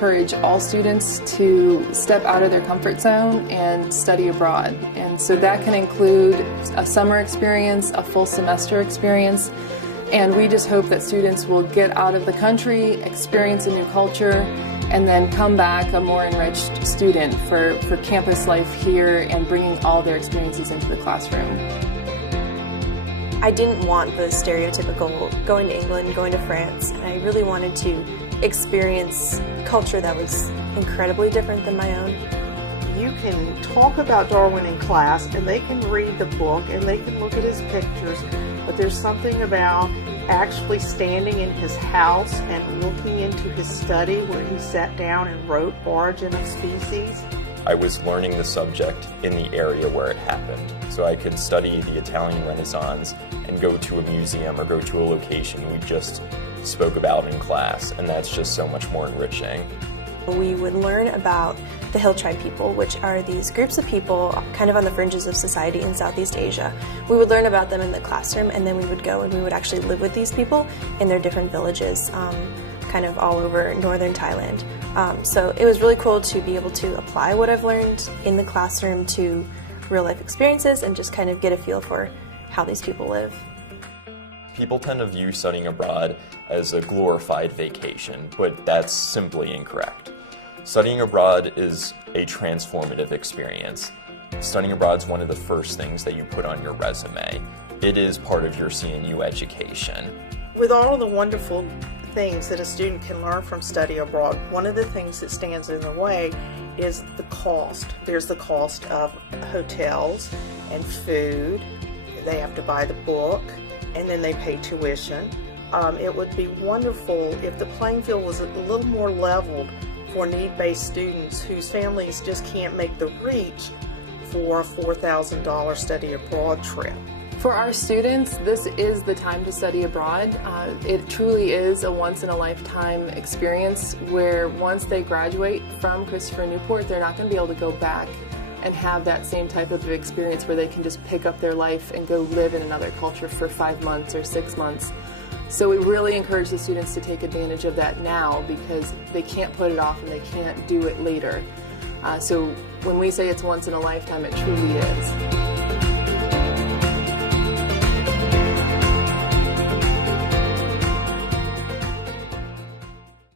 encourage all students to step out of their comfort zone and study abroad. And so that can include a summer experience, a full semester experience, and we just hope that students will get out of the country, experience a new culture, and then come back a more enriched student for campus life here and bringing all their experiences into the classroom. I didn't want the stereotypical going to England, going to France, and I really wanted to experience culture that was incredibly different than my own. You can talk about Darwin in class and they can read the book and they can look at his pictures, but there's something about actually standing in his house and looking into his study where he sat down and wrote Origin of Species. I was learning the subject in the area where it happened, so I could study the Italian Renaissance and go to a museum or go to a location we just spoke about in class, and that's just so much more enriching. We would learn about the Hill Tribe people, which are these groups of people kind of on the fringes of society in Southeast Asia. We would learn about them in the classroom, and then we would go and we would actually live with these people in their different villages, kind of all over northern Thailand. So it was really cool to be able to apply what I've learned in the classroom to real life experiences and just kind of get a feel for how these people live. People tend to view studying abroad as a glorified vacation, but that's simply incorrect. Studying abroad is a transformative experience. Studying abroad is one of the first things that you put on your resume. It is part of your CNU education. With all of the wonderful things that a student can learn from study abroad, one of the things that stands in the way is the cost. There's the cost of hotels and food. They have to buy the book, and then they pay tuition. It would be wonderful if the playing field was a little more leveled for need-based students whose families just can't make the reach for a $4,000 study abroad trip. For our students, this is the time to study abroad. It truly is a once-in-a-lifetime experience where once they graduate from Christopher Newport, they're not going to be able to go back and have that same type of experience where they can just pick up their life and go live in another culture for 5 months or 6 months. So we really encourage the students to take advantage of that now because they can't put it off and they can't do it later. So when we say it's once in a lifetime, it truly is.